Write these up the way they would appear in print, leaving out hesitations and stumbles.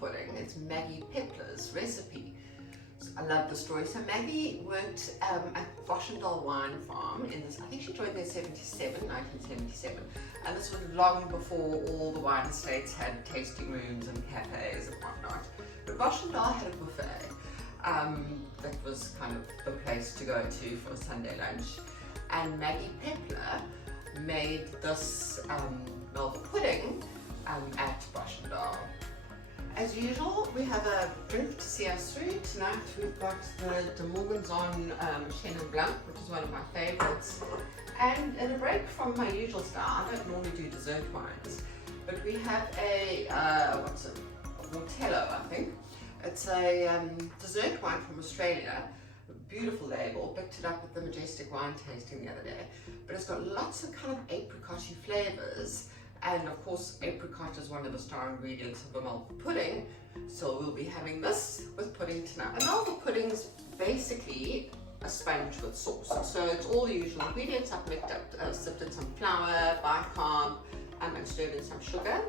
pudding. It's Maggie Pepler's recipe. I love the story. So Maggie worked at Boschendal Wine Farm in this, I think she joined there 1977, and this was long before all the wine estates had tasting rooms and cafes and whatnot. But Boschendal had a buffet that was kind of the place to go to for a Sunday lunch, and Maggie Pepler made this Malva pudding at Boschendal. As usual, we have a drink to see us through. Tonight we've got the Morganson Chenin Blanc, which is one of my favourites. And in a break from my usual style, I don't normally do dessert wines, but we have a Mortello, I think. It's a dessert wine from Australia. Beautiful label, picked it up at the Majestic Wine Tasting the other day. But it's got lots of kind of apricot-y flavours. And of course, apricot is one of the star ingredients of a Malva pudding. So we'll be having this with pudding tonight. A Malva pudding is basically a sponge with sauce. So it's all the usual ingredients. I've sifted some flour, bicarb, and stirred in some sugar.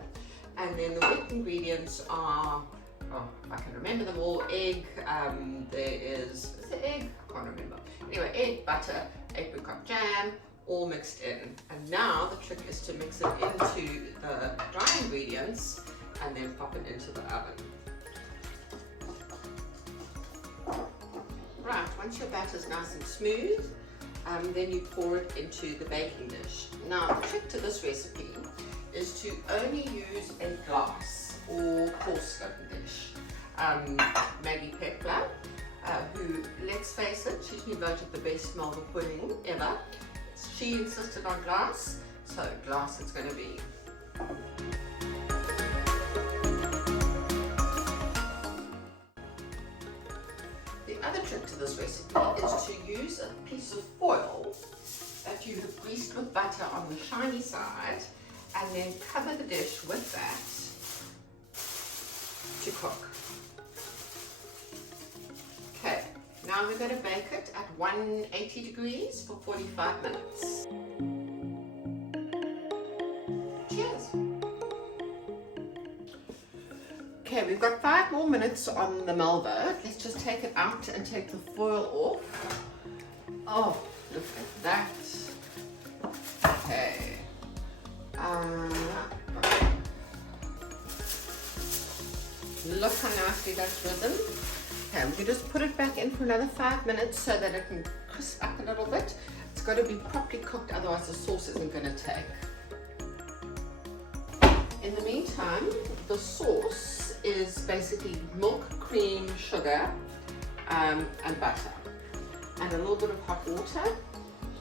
And then the wet ingredients are, if I can remember them all, egg, is it egg? I can't remember. Anyway, egg, butter, apricot jam, all mixed in. And now the trick is to mix it into the dry ingredients and then pop it into the oven. Right, once your batter is nice and smooth, then you pour it into the baking dish. Now the trick to this recipe is to only use a glass or porcelain dish. Maggie Pepler, who, let's face it, she's been voted the best Malva pudding ever. She insisted on glass, so glass it's going to be. The other trick to this recipe is to use a piece of foil that you have greased with butter on the shiny side, and then cover the dish with that to cook. Okay, now we're going to bake it at 180 degrees for 45 minutes. Cheers! Okay, we've got 5 more minutes on the Malva. Let's just take it out and take the foil off. Oh, look at that. Okay. Look how nicely that's risen. Okay, we can just put it back in for another 5 minutes so that it can crisp up a little bit. It's got to be properly cooked, otherwise the sauce isn't going to take. In the meantime, the sauce is basically milk, cream, sugar, and butter, and a little bit of hot water.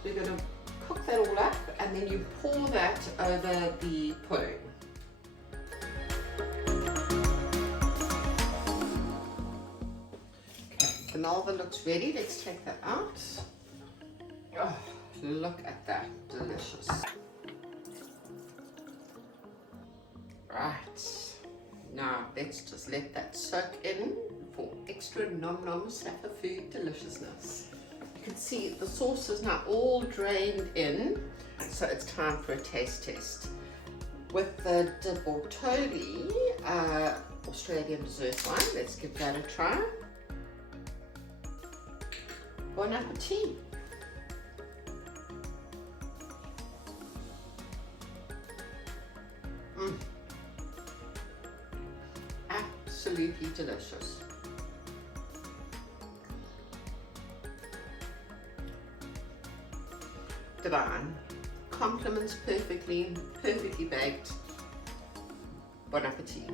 We're going to cook that all up, and then you pour that over the pudding. The Malva looks ready. Let's take that out. Oh, look at that. Delicious. Right. Now, let's just let that soak in for extra NomNomSaffaFood deliciousness. You can see the sauce is now all drained in, so it's time for a taste test. With the De Bortoli Australian dessert wine, let's give that a try. Bon appetit! Absolutely delicious. Divine. Complements perfectly, perfectly baked. Bon appetit.